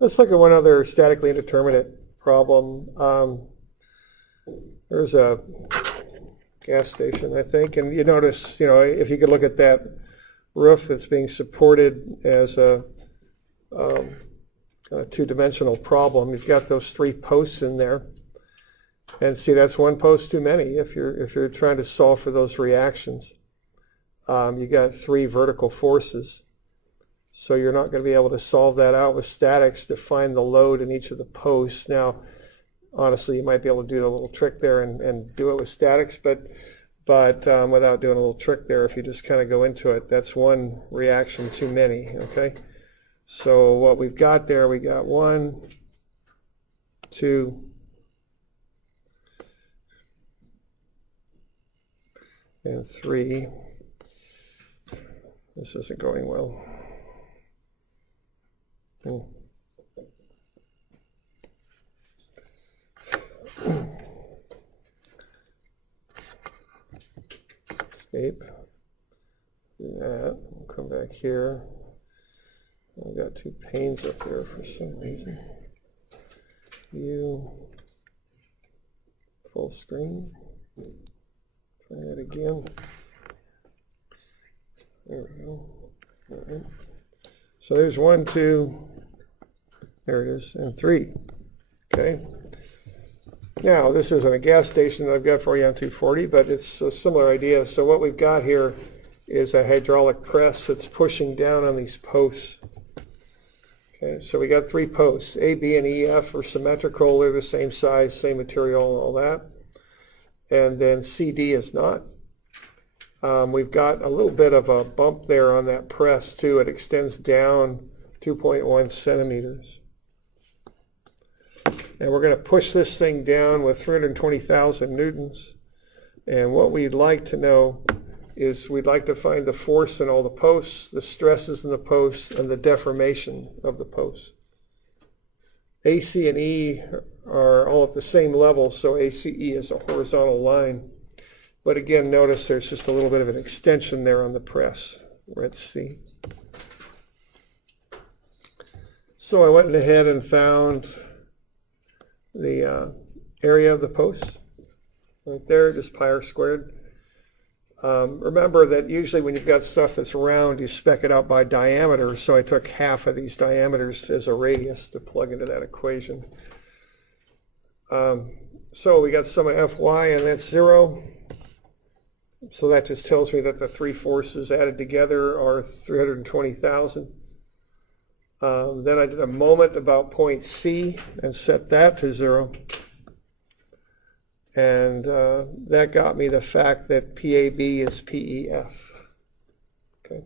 Let's look at one other statically indeterminate problem. There's a gas station, I think, and you notice, if you could look at that roof that's being supported as a kind of two-dimensional problem. You've got those 3 posts in there, and see, that's 1 post too many if you're trying to solve for those reactions. You got 3 vertical forces, so you're not going to be able to solve that out with statics to find the load in each of the posts. Now, honestly, you might be able to do a little trick there and do it with statics, but without doing a little trick there, if you just kind of go into it, that's 1 reaction too many, okay? So what we've got there, we got 1, 2, and 3. This isn't going well. Escape. Do that. We'll come back here. I've got 2 panes up there for some reason. View. Full screen. Try that again. There we go. All right. So there's 1, 2. There it is, and 3. Okay. Now, this isn't a gas station that I've got for you on 240, but it's a similar idea. So what we've got here is a hydraulic press that's pushing down on these posts. Okay, so we got 3 posts. A, B, and E, F are symmetrical. They're the same size, same material, and all that. And then C, D is not. We've got a little bit of a bump there on that press, too. It extends down 2.1 centimeters. And we're going to push this thing down with 320,000 newtons. And what we'd like to know is we'd like to find the force in all the posts, the stresses in the posts, and the deformation of the posts. AC and E are all at the same level, so ACE is a horizontal line. But again, notice there's just a little bit of an extension there on the press. Let's see. So I went ahead and found the area of the post right there, just pi r squared. Remember that usually when you've got stuff that's round, you spec it out by diameter, so I took half of these diameters as a radius to plug into that equation. So we got sum of Fy, and that's 0. So that just tells me that the 3 forces added together are 320,000. Then I did a moment about point C and set that to 0. And that got me the fact that PAB is PEF. Okay.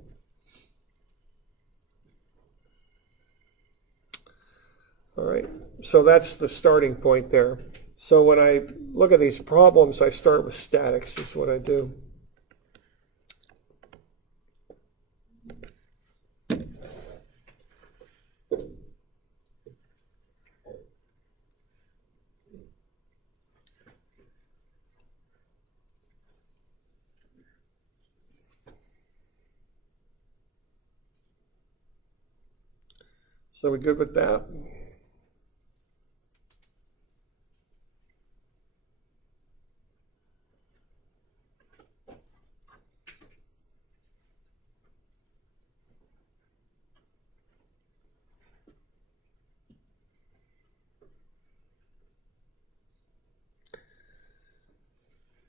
All right, so that's the starting point there. So when I look at these problems, I start with statics is what I do. So we good with that?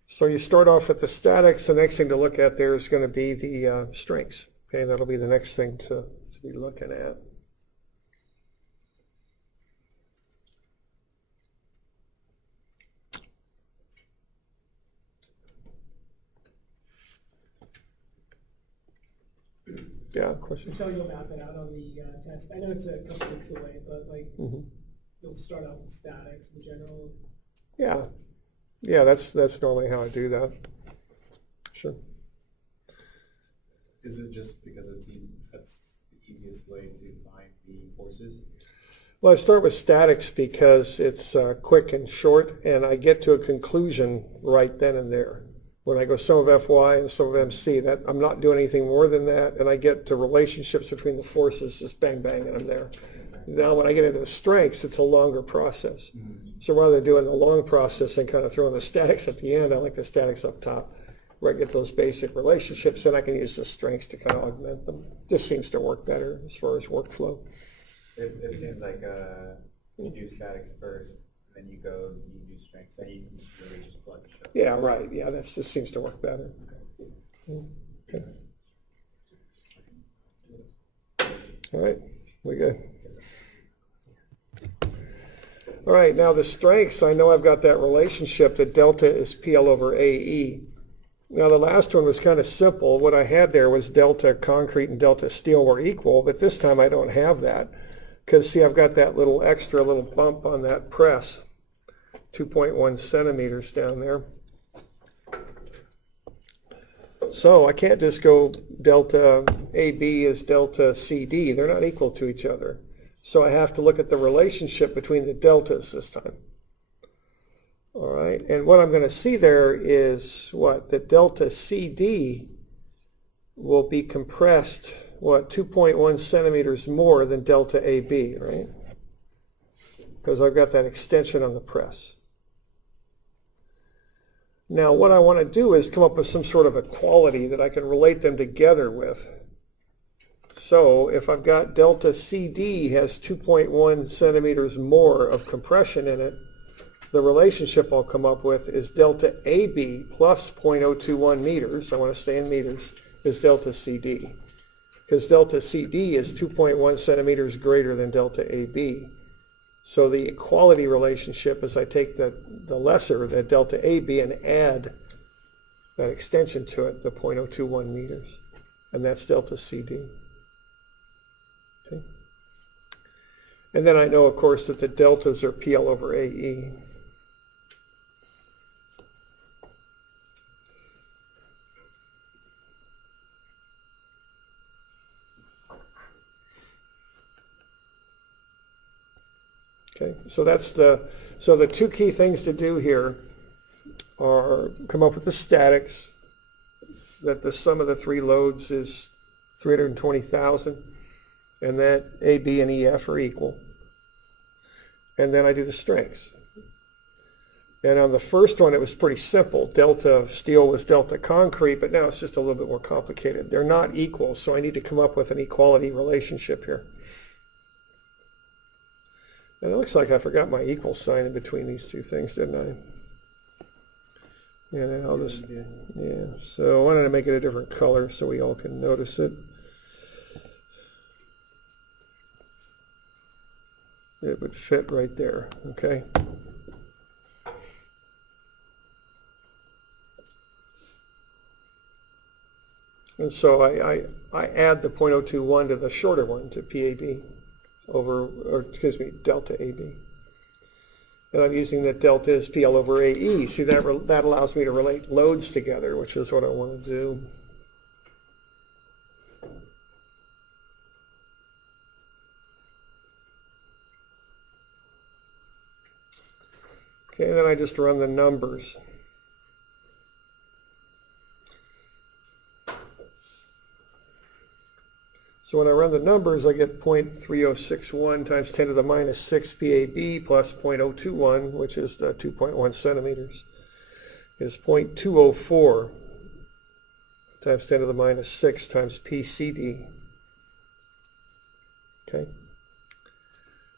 So you start off with the statics. The next thing to look at there is going to be the strengths. Okay, that'll be the next thing to be looking at. Yeah, question? So you'll map it out on the test. I know it's a couple weeks away, but like you'll start out with statics in general. Yeah, yeah, that's normally how I do that. Sure. Is it just because that's the easiest way to find the forces? Well, I start with statics because it's quick and short, and I get to a conclusion right then and there. When I go sum of Fy and sum of MC, that I'm not doing anything more than that, and I get to relationships between the forces, just bang, bang, and I'm there. Now when I get into the strengths, it's a longer process. So rather than doing the long process and kind of throwing the statics at the end, I like the statics up top, where I get those basic relationships, and I can use the strengths to kind of augment them. Just seems to work better as far as workflow. It seems like you do statics first, then you go, you do strengths, then you can just really just plug it. Yeah, right. Yeah, that just seems to work better. Okay. All right, we good. All right, now the strengths, I know I've got that relationship that delta is PL over AE. Now the last one was kind of simple. What I had there was delta concrete and delta steel were equal, but this time I don't have that. Because see, I've got that little extra little bump on that press, 2.1 centimeters down there. So I can't just go delta AB is delta CD. They're not equal to each other. So I have to look at the relationship between the deltas this time. All right, and what I'm going to see there is what? That delta CD will be compressed, what, 2.1 centimeters more than delta AB, right? Because I've got that extension on the press. Now what I want to do is come up with some sort of equality that I can relate them together with. So if I've got delta CD has 2.1 centimeters more of compression in it, the relationship I'll come up with is delta AB plus 0.021 meters, I want to stay in meters, is delta CD. Because delta CD is 2.1 centimeters greater than delta AB. So the equality relationship is I take the lesser, the delta AB, and add that extension to it, the 0.021 meters. And that's delta CD. Okay. And then I know, of course, that the deltas are PL over AE. Okay, so the two key things to do here are come up with the statics, that the sum of the three loads is 320,000, and that A, B, and EF are equal. And then I do the strengths. And on the first one, it was pretty simple. Delta steel was delta concrete, but now it's just a little bit more complicated. They're not equal, so I need to come up with an equality relationship here. And it looks like I forgot my equal sign in between these two things, didn't I? Yeah, then I'll just, yeah. So I wanted to make it a different color so we all can notice it. It would fit right there, okay? And so I add the 0.021 to the shorter one, to PAB. Delta AB. And I'm using that delta is PL over AE. See, that allows me to relate loads together, which is what I want to do. Okay, then I just run the numbers. So when I run the numbers, I get 0.3061 times 10 to the minus 6 PAB plus 0.021, which is 2.1 centimeters, is 0.204 times 10 to the minus 6 times PCD. Okay?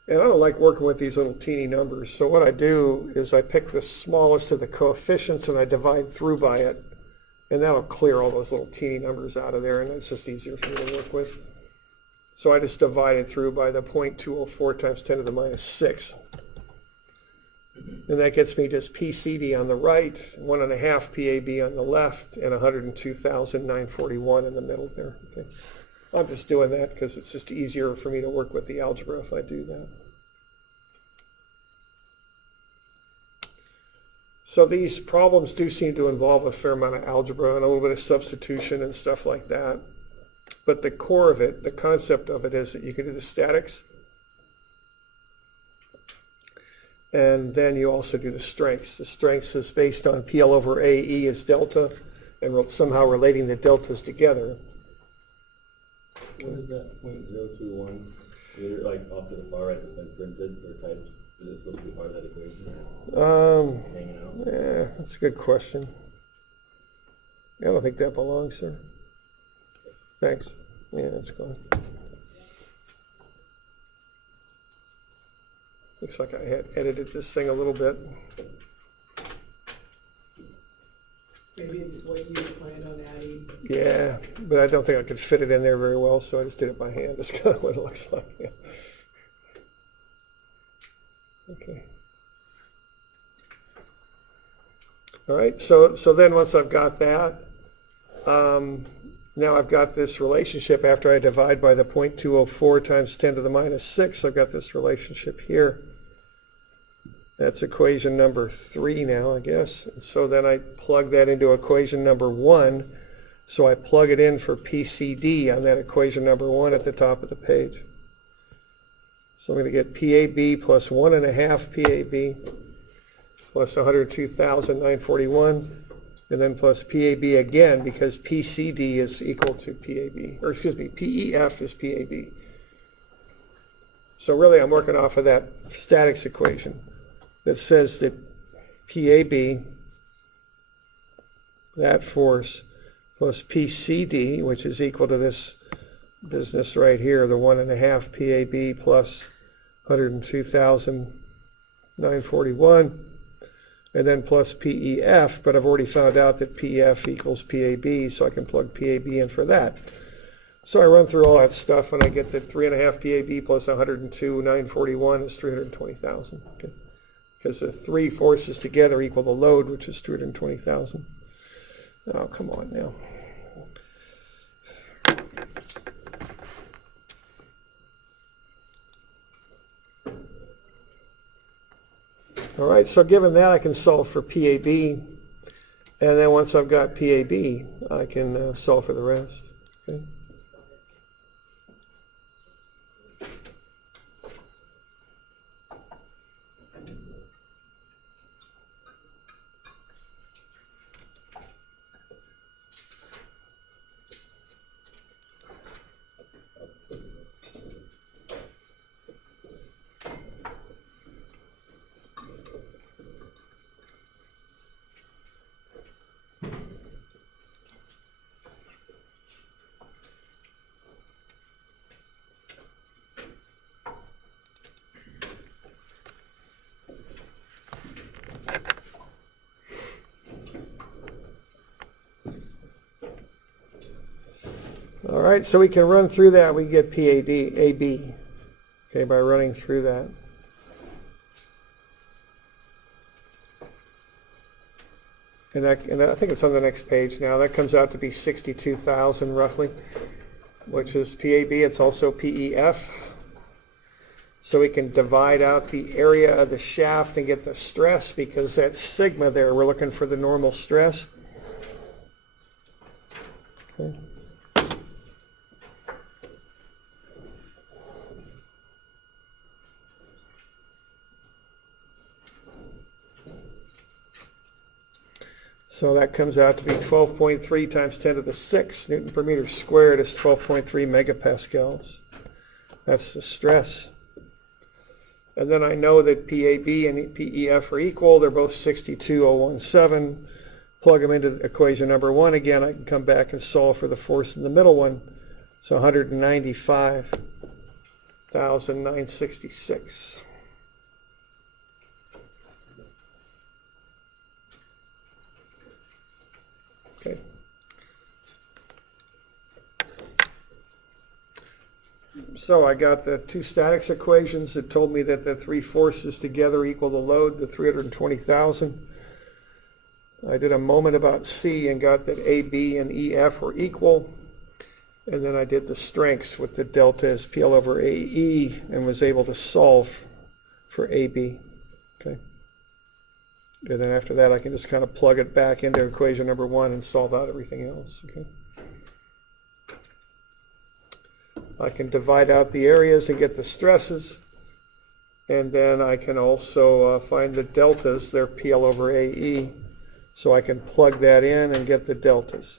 And I don't like working with these little teeny numbers, so what I do is I pick the smallest of the coefficients and I divide through by it, and that'll clear all those little teeny numbers out of there, and it's just easier for me to work with. So I just divided through by the 0.204 times 10 to the minus 6. And that gets me just PCD on the right, 1.5 PAB on the left, and 102,941 in the middle there. Okay. I'm just doing that because it's just easier for me to work with the algebra if I do that. So these problems do seem to involve a fair amount of algebra and a little bit of substitution and stuff like that. But the core of it, the concept of it, is that you can do the statics, And then you also do the strengths. The strengths is based on PL over AE is delta, and somehow relating the deltas together. What is that 0.021? Either like off to the far right that's been printed or typed. Is it supposed to be part of that equation? Hanging out? Yeah, that's a good question. I don't think that belongs there. Thanks. Yeah, that's gone. Looks like I had edited this thing a little bit. Maybe it's what you plan on adding. Yeah, but I don't think I could fit it in there very well, so I just did it by hand. That's kind of what it looks like. Yeah. Okay. All right, so then once I've got that, now I've got this relationship after I divide by the 0.204 times 10 to the minus 6. I've got this relationship here. That's equation number 3 now, I guess. And so then I plug that into equation number 1. So I plug it in for PCD on that equation number 1 at the top of the page. So I'm going to get PAB plus 1.5 PAB plus 102,941, and then plus PAB again because PCD is equal to PAB, or excuse me, PEF is PAB. So really I'm working off of that statics equation that says that PAB, that force, plus PCD, which is equal to this business right here, the 1.5 PAB plus 102,941, and then plus PEF, but I've already found out that PEF equals PAB, so I can plug PAB in for that. So I run through all that stuff and I get that 3.5 PAB plus 102,941 is 320,000. Okay. Because the three forces together equal the load, which is 220,000. Oh, come on now. All right, so given that, I can solve for PAB, and then once I've got PAB, I can solve for the rest. Okay. All right, so we can run through that. We get AB, okay, by running through that. And I think it's on the next page now. That comes out to be 62,000 roughly, which is PAB. It's also PEF. So we can divide out the area of the shaft and get the stress because that's sigma there. We're looking for the normal stress. Okay. So that comes out to be 12.3 times 10 to the 6 Newton per meter squared is 12.3 megapascals. That's the stress. And then I know that PAB and PEF are equal. They're both 62,017. Plug them into equation number 1 again. I can come back and solve for the force in the middle one. So 195,966. Okay. So I got the two statics equations that told me that the three forces together equal the load, the 320,000. I did a moment about C and got that AB and EF were equal. And then I did the strengths with the delta as PL over AE and was able to solve for AB. Okay. And then after that, I can just kind of plug it back into equation number 1 and solve out everything else. Okay. I can divide out the areas and get the stresses. And then I can also find the deltas, they're PL over AE. So I can plug that in and get the deltas.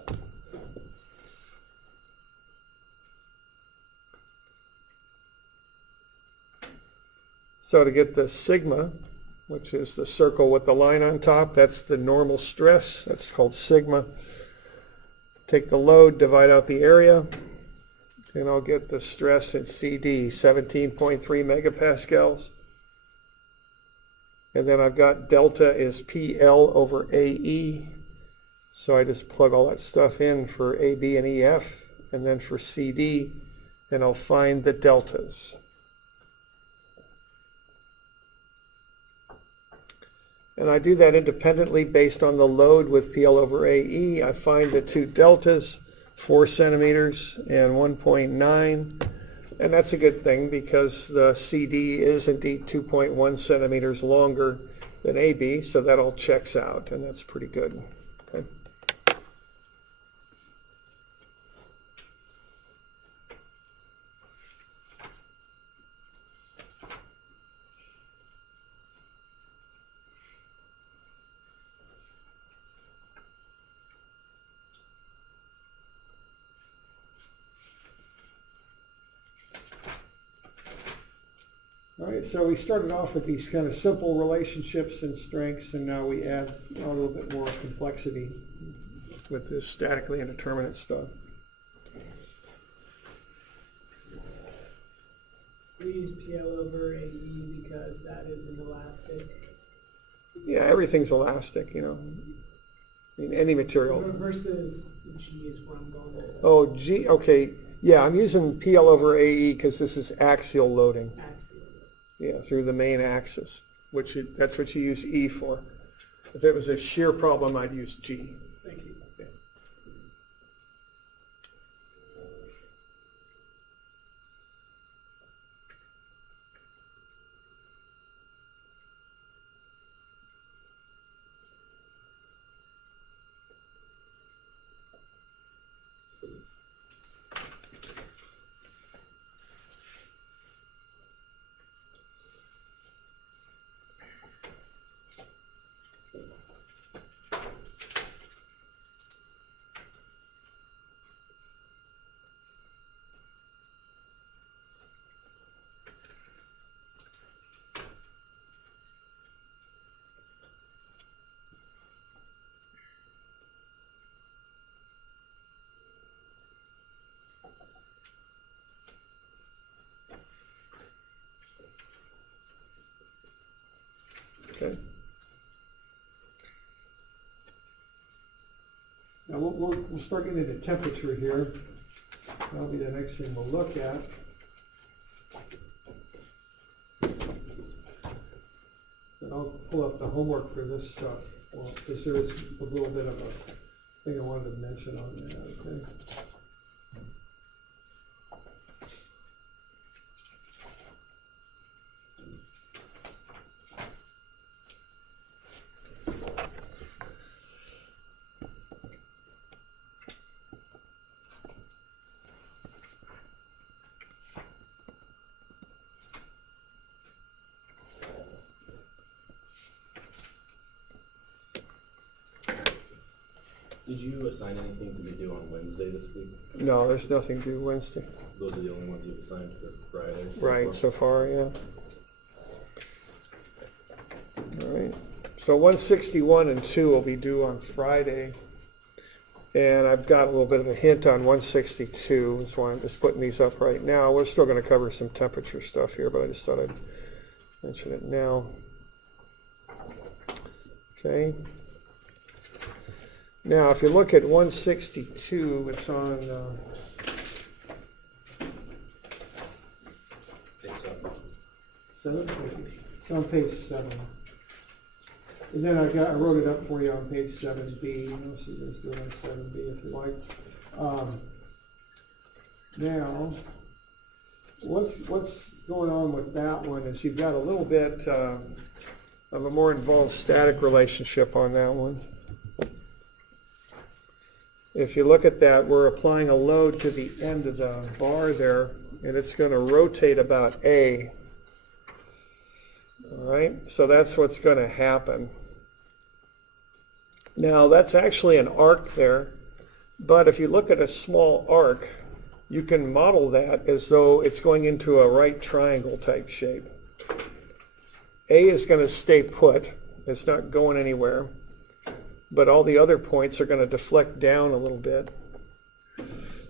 So to get the sigma, which is the circle with the line on top, that's the normal stress, that's called sigma. Take the load, divide out the area, and I'll get the stress in CD, 17.3 megapascals. And then I've got delta is PL over AE. So I just plug all that stuff in for AB and EF, and then for CD, and I'll find the deltas. And I do that independently based on the load with PL over AE. I find the two deltas, 4 centimeters and 1.9. And that's a good thing because the CD is indeed 2.1 centimeters longer than AB, so that all checks out, and that's pretty good. Okay. All right, so we started off with these kind of simple relationships and strengths, and now we add a little bit more complexity with this statically indeterminate stuff. We use PL over AE because that is an elastic. Yeah, everything's elastic, you know. I mean, any material. Versus G is where I'm going with. Oh, G, okay. Yeah, I'm using PL over AE because this is axial loading. Axial. Yeah, through the main axis, that's what you use E for. If it was a shear problem, I'd use G. Thank you. Yeah. Okay. Now we'll start getting into temperature here. That'll be the next thing we'll look at. And I'll pull up the homework for this stuff, because there is a little bit of a thing I wanted to mention on that. Okay. Did you assign anything to be due on Wednesday this week? No, there's nothing due Wednesday. Those are the only ones you've assigned for Friday? Right, so far, yeah. All right. So 161 and 2 will be due on Friday. And I've got a little bit of a hint on 162. That's why I'm just putting these up right now. We're still going to cover some temperature stuff here, but I just thought I'd mention it now. Okay. Now, if you look at 162, it's on Page 7. 7? It's on page 7. And then I wrote it up for you on page 7B. You know, so let's do it on 7B if you like. Now, what's going on with that one is you've got a little bit of a more involved static relationship on that one. If you look at that, we're applying a load to the end of the bar there, and it's going to rotate about A. All right, so that's what's going to happen. Now that's actually an arc there, but if you look at a small arc, you can model that as though it's going into a right triangle type shape. A is going to stay put, it's not going anywhere, but all the other points are going to deflect down a little bit.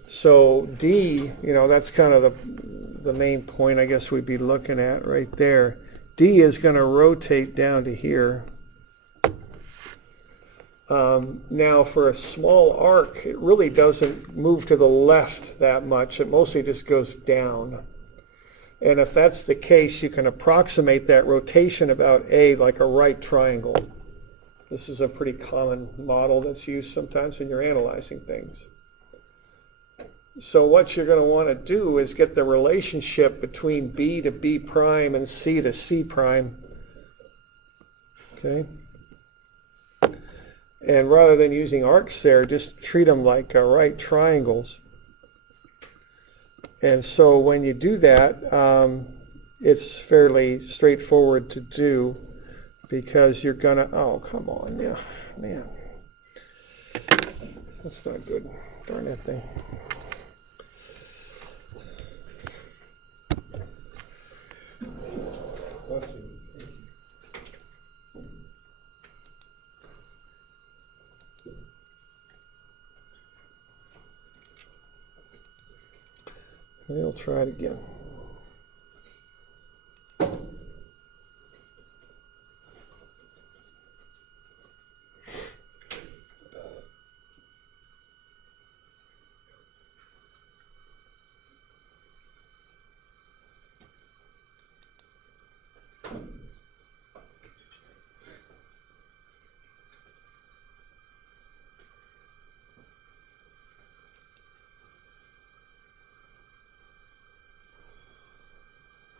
So D, that's kind of the main point I guess we'd be looking at right there. D is going to rotate down to here. Now for a small arc, it really doesn't move to the left that much. It mostly just goes down. And if that's the case, you can approximate that rotation about A like a right triangle. This is a pretty common model that's used sometimes when you're analyzing things. So what you're going to want to do is get the relationship between B to B prime and C to C prime. Okay? And rather than using arcs there, just treat them like right triangles. And so when you do that, it's fairly straightforward to do because you're going to, oh, come on, yeah, man. That's not good. Darn that thing. Bless you. I'll try it again.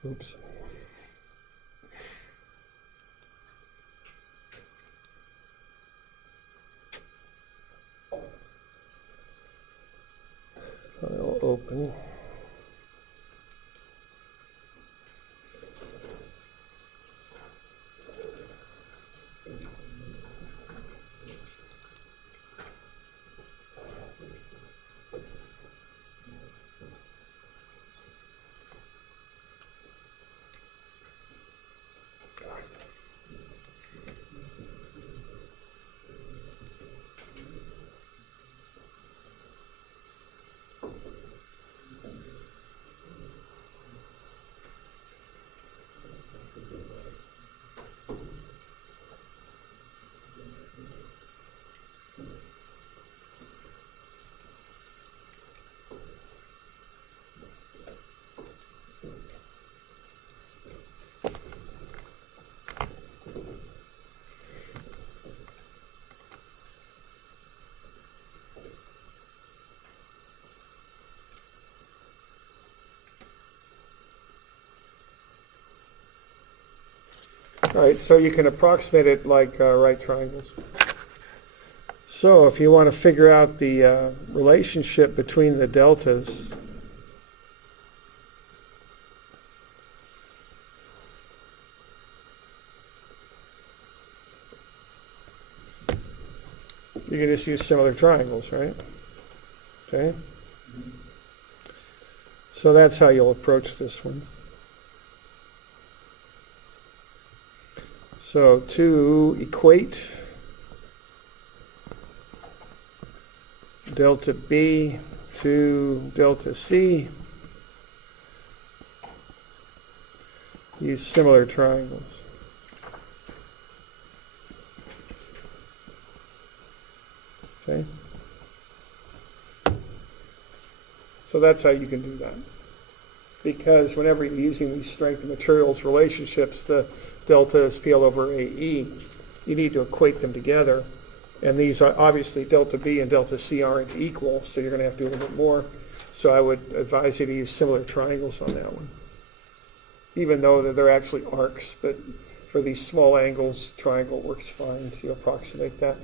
Oops. I'll open. All right, so you can approximate it like right triangles. So if you want to figure out the relationship between the deltas, you can just use similar triangles, right? Okay. So that's how you'll approach this one. So to equate delta B to delta C, use similar triangles. Okay. So that's how you can do that. Because whenever you're using these strength and materials relationships, the delta is PL over AE, you need to equate them together. And these are obviously delta B and delta C aren't equal, so you're going to have to do a little bit more. So I would advise you to use similar triangles on that one. Even though they're actually arcs, but for these small angles, triangle works fine to approximate that.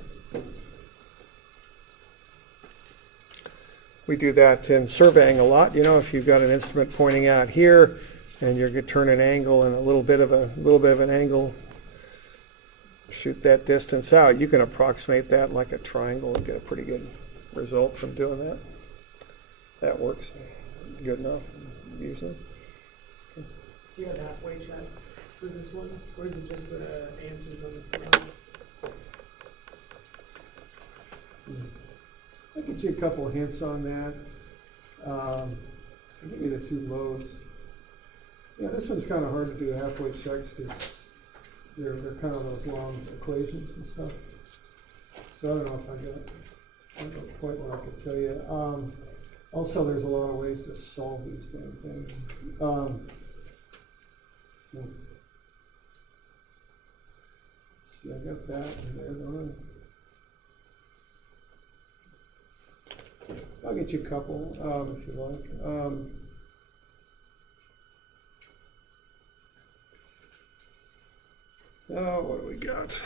We do that in surveying a lot. You know, if you've got an instrument pointing out here, and you're going to turn an angle and a little bit of an angle, shoot that distance out, you can approximate that like a triangle and get a pretty good result from doing that. That works good enough, usually. Do you have halfway checks for this one, or is it just the answers on the front? I'll get you a couple of hints on that. I'll give you the two loads. Yeah, this one's kind of hard to do halfway checks because they're kind of those long equations and stuff. So I don't know if I don't know quite what I could tell you. Also, there's a lot of ways to solve these damn things. See, I got that in there, don't I? I'll get you a couple, if you like. What do we got?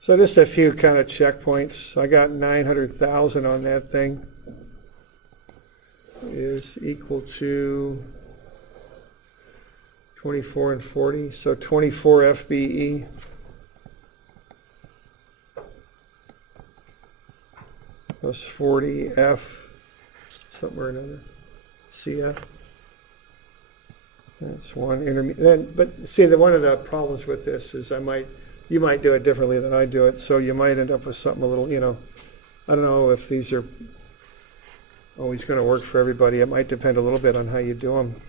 So just a few kind of checkpoints. I got 900,000 on that thing. Is equal to 24 and 40, so 24 FBE. Plus 40 F, something or another, CF. That's one intermediate. Then, but see, one of the problems with this is you might do it differently than I do it, so you might end up with something a little, I don't know if these are always going to work for everybody. It might depend a little bit on how you do them.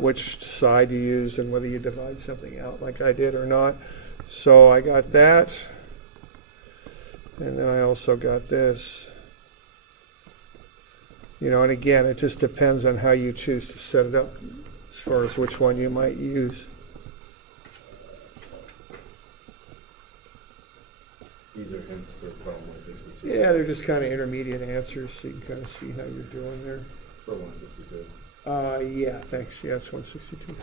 Which side you use and whether you divide something out like I did or not. So I got that. And then I also got this. And again, it just depends on how you choose to set it up as far as which one you might use. These are hints for problem 162. Yeah, they're just kind of intermediate answers, so you can kind of see how you're doing there. For 162. Yeah, thanks. Yeah, it's 162.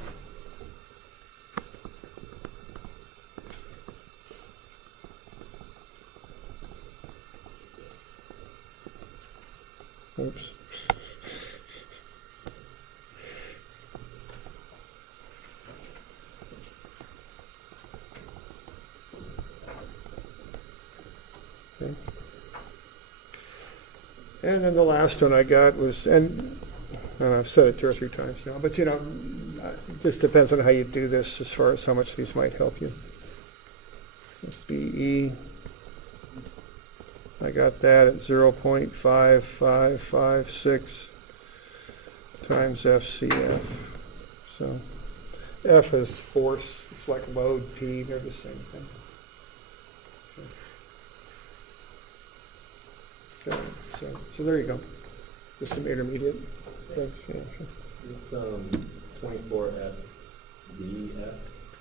Oops. Okay. And then the last one I got was, and I've said it 2 or 3 times now, but it just depends on how you do this as far as how much these might help you. BE, I got that at 0.5556 times FCF. So F is force, it's like load, P, they're the same thing. Okay, so there you go. Just some intermediate things. Yeah, sure. It's 24 FBF.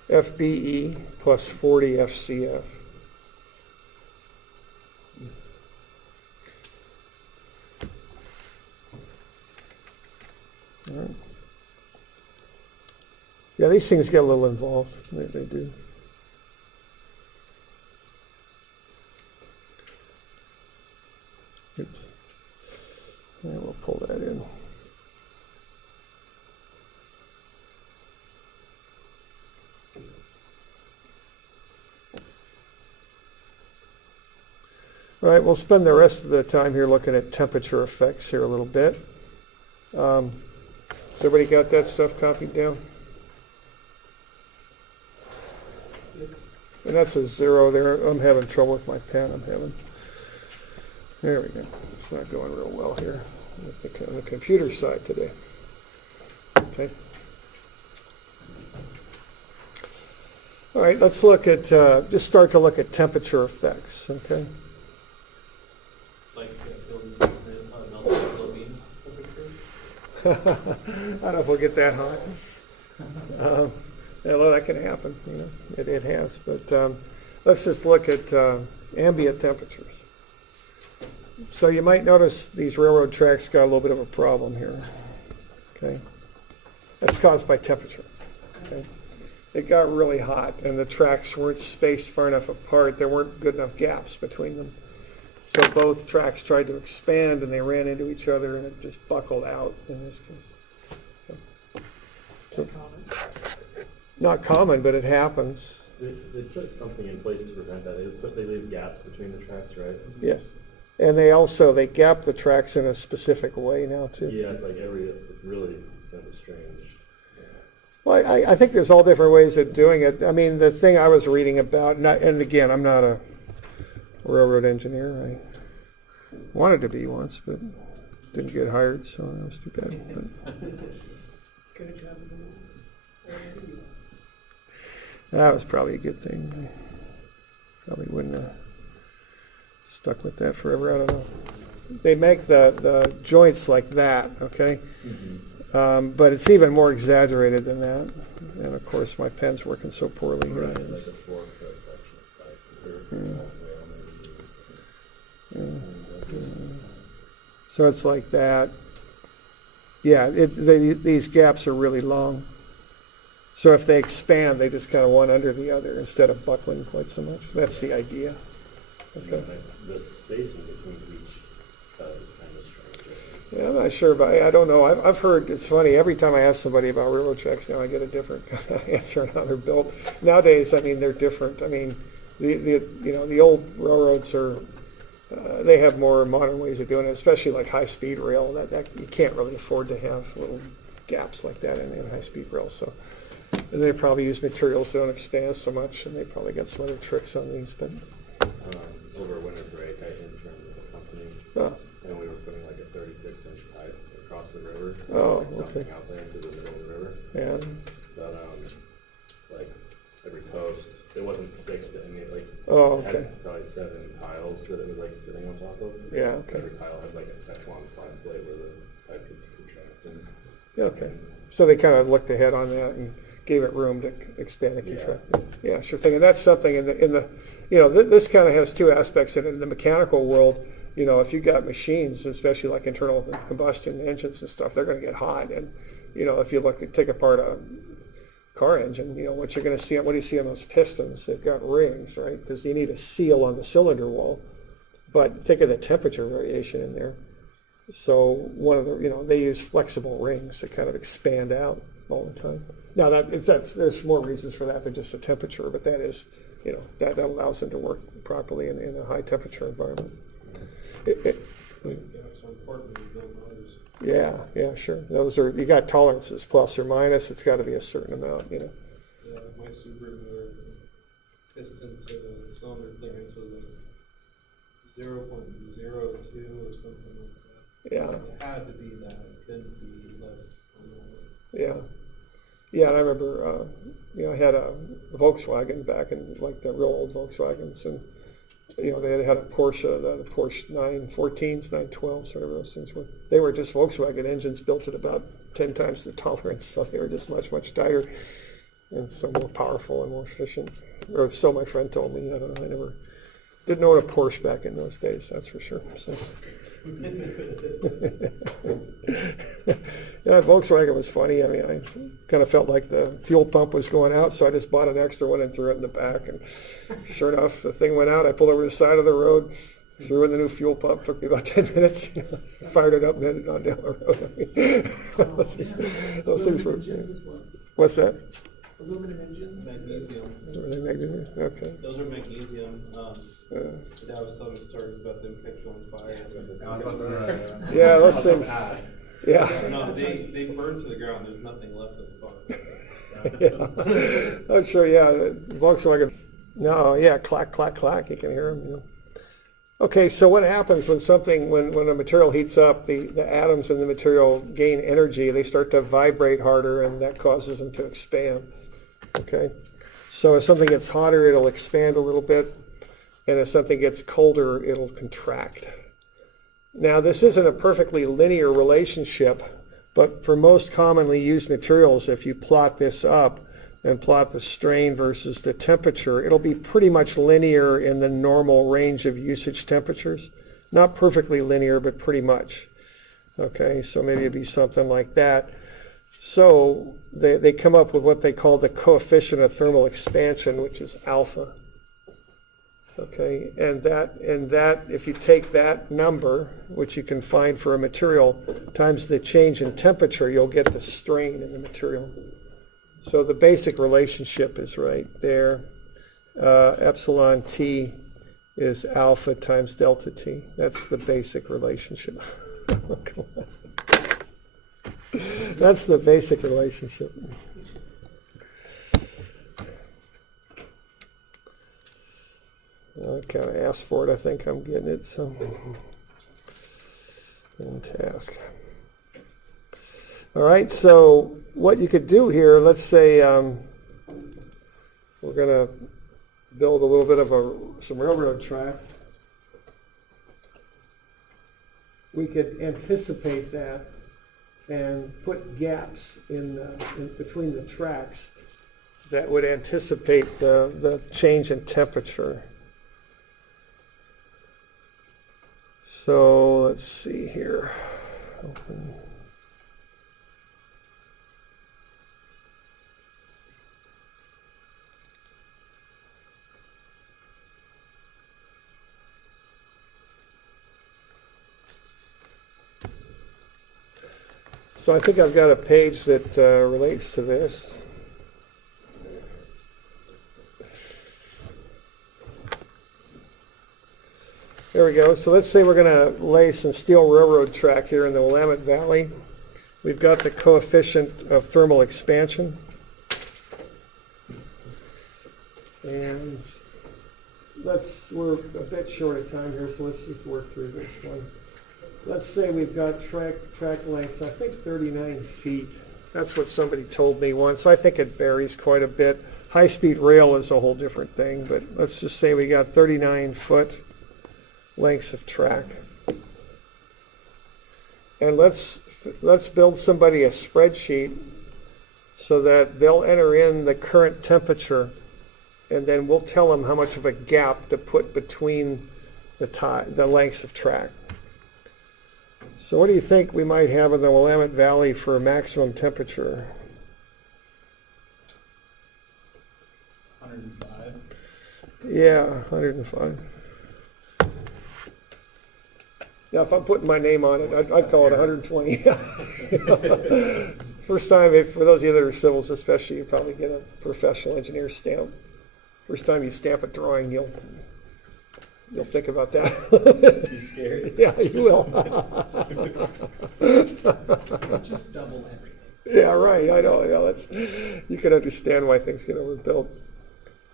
FBE plus 40 FCF. All right. Yeah, these things get a little involved. They do. Oops. Yeah, we'll pull that in. All right, we'll spend the rest of the time here looking at temperature effects here a little bit. Has everybody got that stuff copied down? And that's a 0 there. I'm having trouble with my pen. There we go. It's not going real well here on the computer side today. Okay. All right, let's look at, just start to look at temperature effects, okay? Like melted Philippines temperature? I don't know if we'll get that hot. Well, that can happen, it has. But let's just look at ambient temperatures. So you might notice these railroad tracks got a little bit of a problem here. Okay, that's caused by temperature. Okay, it got really hot, and the tracks weren't spaced far enough apart. There weren't good enough gaps between them. So both tracks tried to expand, and they ran into each other, and it just buckled out in this case. So, not common, but it happens. They put something in place to prevent that. They leave gaps between the tracks, right? Yes. And they gap the tracks in a specific way now, too. Yeah, it's really kind of strange. Well, I think there's all different ways of doing it. I mean, the thing I was reading about, and again, I'm not a railroad engineer. I wanted to be once, but didn't get hired, so that was too bad. Good job. That was probably a good thing. I probably wouldn't have stuck with that forever. I don't know. They make the joints like that, okay? Mm-hmm. But it's even more exaggerated than that. And of course, my pen's working so poorly here. Right, like a 4-foot section of pipe. So it's like that. Yeah, these gaps are really long. So if they expand, they just kind of one under the other instead of buckling quite so much. That's the idea. Okay. The spacing between each is kind of strange. Yeah, I'm not sure, but I don't know. I've heard, it's funny, every time I ask somebody about railroad tracks, I get a different answer on how they're built. Nowadays, I mean, they're different. I mean, the old railroads are, they have more modern ways of doing it, especially like high-speed rail. That you can't really afford to have little gaps like that in high-speed rail. So, and they probably use materials that don't expand so much, and they probably got some other tricks on these. But over winter break, I interned with a company, and we were putting like a 36-inch pipe across the river, dumping out there into the middle of the river. Yeah. But like every post, it wasn't fixed to any it had probably 7 piles that it was like sitting on top of. Yeah. Okay. Every pile had like a Teflon slide plate where the pipe could contract. And Okay. So they kind of looked ahead on that and gave it room to expand and contract. Yeah, sure thing. And that's something in the this kind of has two aspects in it. In the mechanical world, if you've got machines, especially like internal combustion engines and stuff, they're going to get hot. And, if you take apart a car engine, what you're going to see, what do you see on those pistons? They've got rings, right? Because you need a seal on the cylinder wall. But think of the temperature variation in there. So one of the, they use flexible rings that kind of expand out all the time. Now there's more reasons for that than just the temperature, but that is, that allows them to work properly in a high temperature environment. Yeah, sure. Those are, you got tolerances, plus or minus. It's got to be a certain amount, Yeah, my Subaru, piston to the cylinder clearance was like 0.02 or something like that. Yeah. It had to be that. It couldn't be less. Yeah, and I remember, I had a Volkswagen back in like the real old Volkswagens, and they had a Porsche, the Porsche 914s, 912s, whatever those things were. They were just Volkswagen engines built at about 10 times the tolerance, so they were just much, much tighter and so more powerful and more efficient. Or so my friend told me. I don't know. I never didn't own a Porsche back in those days, that's for sure. So. Yeah, Volkswagen was funny. I mean, I kind of felt like the fuel pump was going out, so I just bought an extra one and threw it in the back. And sure enough, the thing went out. I pulled over to the side of the road, threw in the new fuel pump. Took me about 10 minutes. Fired it up and headed on down the road. Those things were. What's that? Aluminum engines? Magnesium. Are they magnesium? Okay. Those are magnesium. The dad was telling me stories about them catching on fire. Yeah, those things. Yeah. No, they burn to the ground. There's nothing left of the car. Yeah. I'm sure, yeah. Volkswagen. No, yeah, clack, clack, clack. You can hear them. Okay, so what happens when a material heats up, the atoms in the material gain energy, they start to vibrate harder, and that causes them to expand. Okay? So if something gets hotter, it'll expand a little bit, and if something gets colder, it'll contract. Now, this isn't a perfectly linear relationship, but for most commonly used materials, if you plot this up and plot the strain versus the temperature, it'll be pretty much linear in the normal range of usage temperatures. Not perfectly linear, but pretty much. Okay, so maybe it'd be something like that. So they come up with what they call the coefficient of thermal expansion, which is alpha. Okay, and that if you take that number, which you can find for a material, times the change in temperature, you'll get the strain in the material. So the basic relationship is right there. Epsilon T is alpha times delta T. That's the basic relationship. That's the basic relationship. I kind of asked for it. I think I'm getting it. So, in task. All right. So what you could do here, let's say we're going to build a little bit of some railroad track. We could anticipate that and put gaps in between the tracks that would anticipate the change in temperature. So let's see here. Open. So I think I've got a page that relates to this. There we go. So let's say we're going to lay some steel railroad track here in the Willamette Valley. We've got the coefficient of thermal expansion. And we're a bit short of time here, so let's just work through this one. Let's say we've got track lengths, I think 39 feet. That's what somebody told me once. I think it varies quite a bit. High-speed rail is a whole different thing, but let's just say we got 39-foot lengths of track. And let's build somebody a spreadsheet so that they'll enter in the current temperature, and then we'll tell them how much of a gap to put between the lengths of track. So what do you think we might have in the Willamette Valley for maximum temperature? 105. Yeah, 105. Yeah, if I'm putting my name on it, I'd call it 120. First time, for those of you that are civils especially, you probably get a professional engineer stamp. First time you stamp a drawing, you'll think about that. You scared? Yeah, you will. It's just double everything. Yeah, right. I know. Yeah, you can understand why things get overbuilt.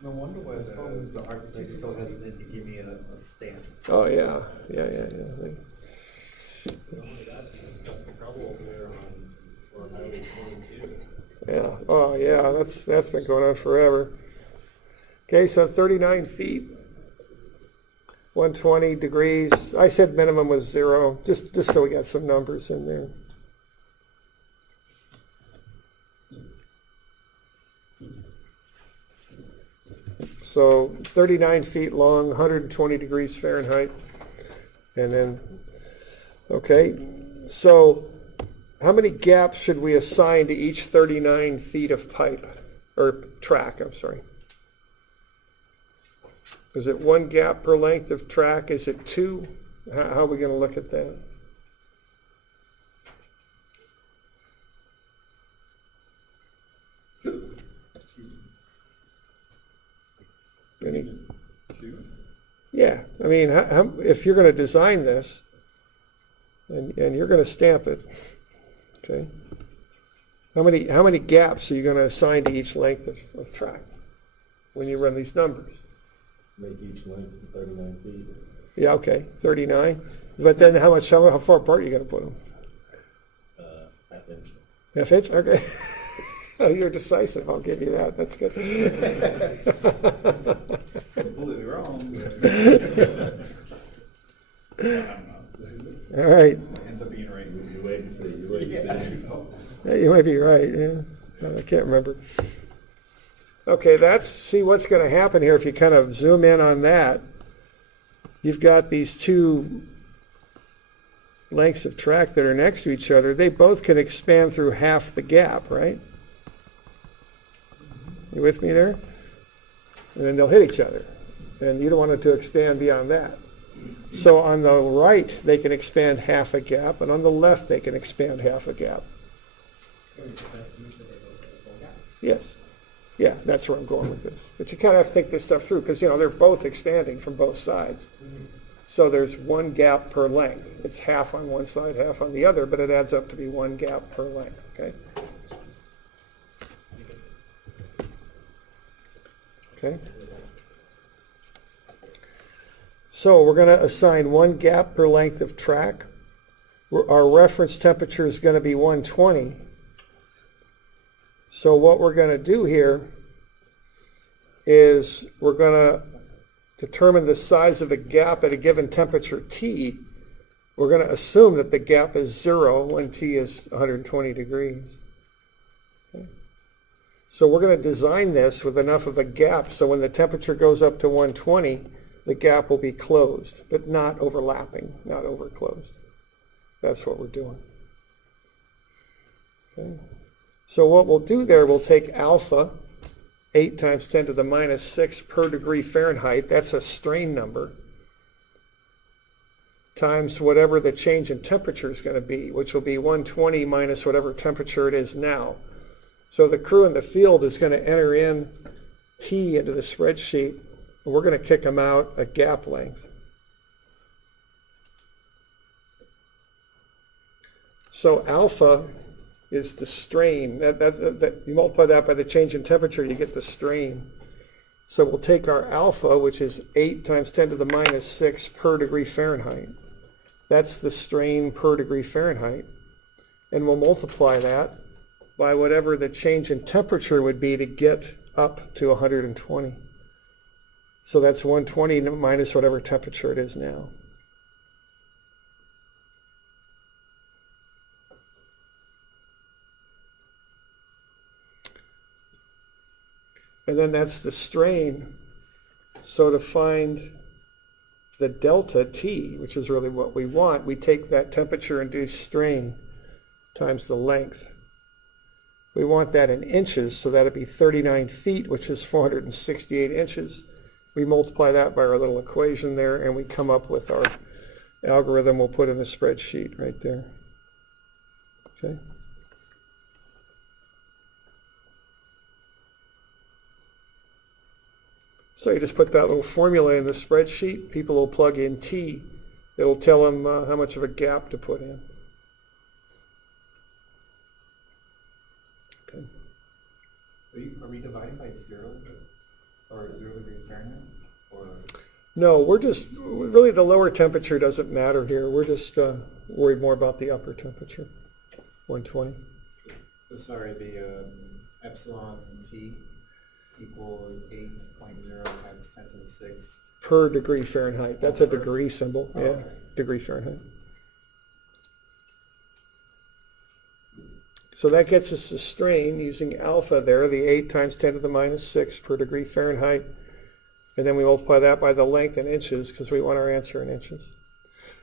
No wonder why the architect is so hesitant to give me a stamp. Oh yeah. That's the trouble over there on Highway 22. Yeah. Oh yeah. That's been going on forever. Okay, so 39 feet, 120 degrees. I said minimum was 0, just so we got some numbers in there. So 39 feet long, 120 degrees Fahrenheit. And then, okay, so how many gaps should we assign to each 39 feet of pipe, or track, I'm sorry? Is it 1 gap per length of track? Is it 2? How are we going to look at that? Any? Yeah, I mean, if you're going to design this, and you're going to stamp it, okay, how many gaps are you going to assign to each length of track when you run these numbers? Make each length 39 feet. Yeah, okay, 39. But then how far apart are you going to put them? Half inch. Half inch? Okay. Oh, you're decisive. I'll give you that. That's good. Completely wrong. All right. Ends up being right. You wait and see. You wait and see. Yeah, you might be right. Yeah, I can't remember. Okay, see what's going to happen here if you kind of zoom in on that. You've got these two lengths of track that are next to each other, they both can expand through half the gap, right? You with me there? And then they'll hit each other. And you don't want it to expand beyond that. So on the right, they can expand half a gap, and on the left, they can expand half a gap. Yes. Yeah, that's where I'm going with this. But you kind of have to think this stuff through, because, they're both expanding from both sides. So there's one gap per length. It's half on one side, half on the other, but it adds up to be one gap per length, okay? Okay. So we're going to assign one gap per length of track. Our reference temperature is going to be 120. So what we're going to do here is we're going to determine the size of a gap at a given temperature T. We're going to assume that the gap is 0 when T is 120 degrees. Okay. So we're going to design this with enough of a gap so when the temperature goes up to 120, the gap will be closed, but not overlapping, not overclosed. That's what we're doing. Okay. So what we'll do there, we'll take alpha, 8 times 10 to the minus 6 per degree Fahrenheit, that's a strain number, times whatever the change in temperature is going to be, which will be 120 minus whatever temperature it is now. So the crew in the field is going to enter in T into the spreadsheet, and we're going to kick them out a gap length. So alpha is the strain. You multiply that by the change in temperature, you get the strain. So we'll take our alpha, which is 8 times 10 to the minus 6 per degree Fahrenheit. That's the strain per degree Fahrenheit. And we'll multiply that by whatever the change in temperature would be to get up to 120. So that's 120 minus whatever temperature it is now. And then that's the strain. So to find the delta T, which is really what we want, we take that temperature-induced strain times the length. We want that in inches, so that'd be 39 feet, which is 468 inches. We multiply that by our little equation there, and we come up with our algorithm we'll put in the spreadsheet right there. Okay. So you just put that little formula in the spreadsheet. People will plug in T. It'll tell them how much of a gap to put in. Okay. Are we dividing by 0 or 0 degrees Fahrenheit? Or? No, we're just, really the lower temperature doesn't matter here. We're just worried more about the upper temperature, 120. Sorry, the epsilon T equals 8.0 times 10 to the 6. Per degree Fahrenheit. That's a degree symbol. Oh, yeah, okay. Degree Fahrenheit. So that gets us the strain using alpha there, the 8 times 10 to the minus 6 per degree Fahrenheit. And then we multiply that by the length in inches because we want our answer in inches.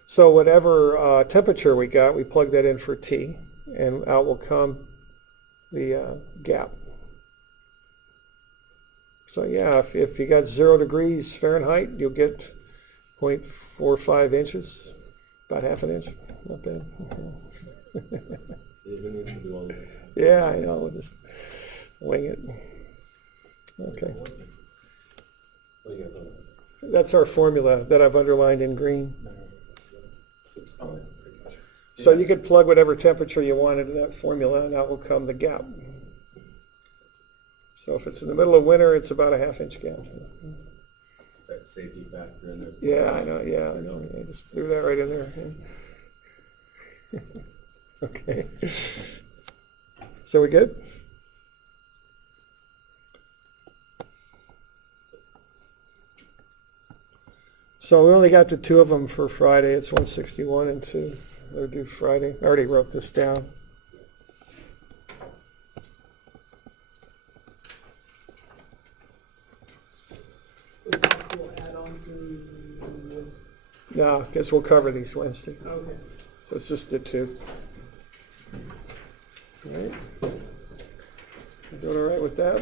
So whatever temperature we got, we plug that in for T, and out will come the gap. So yeah, if you got 0 degrees Fahrenheit, you'll get 0.45 inches, about half an inch. Not bad. See, who needs to do all this? Yeah, I know. We'll just wing it. Okay. What do you got on? That's our formula that I've underlined in green. Oh, So you could plug whatever temperature you want into that formula, and out will come the gap. So if it's in the middle of winter, it's about a ½ inch gap. That safety factor in there. Yeah, I know. Yeah, I know. I just threw that right in there. Okay. So we good? So we only got to 2 of them for Friday. It's 161 and 2. They're due Friday. I already wrote this down. Add-ons to No, I guess we'll cover these Wednesday. okay. So it's just the two. All right. You doing all right with that?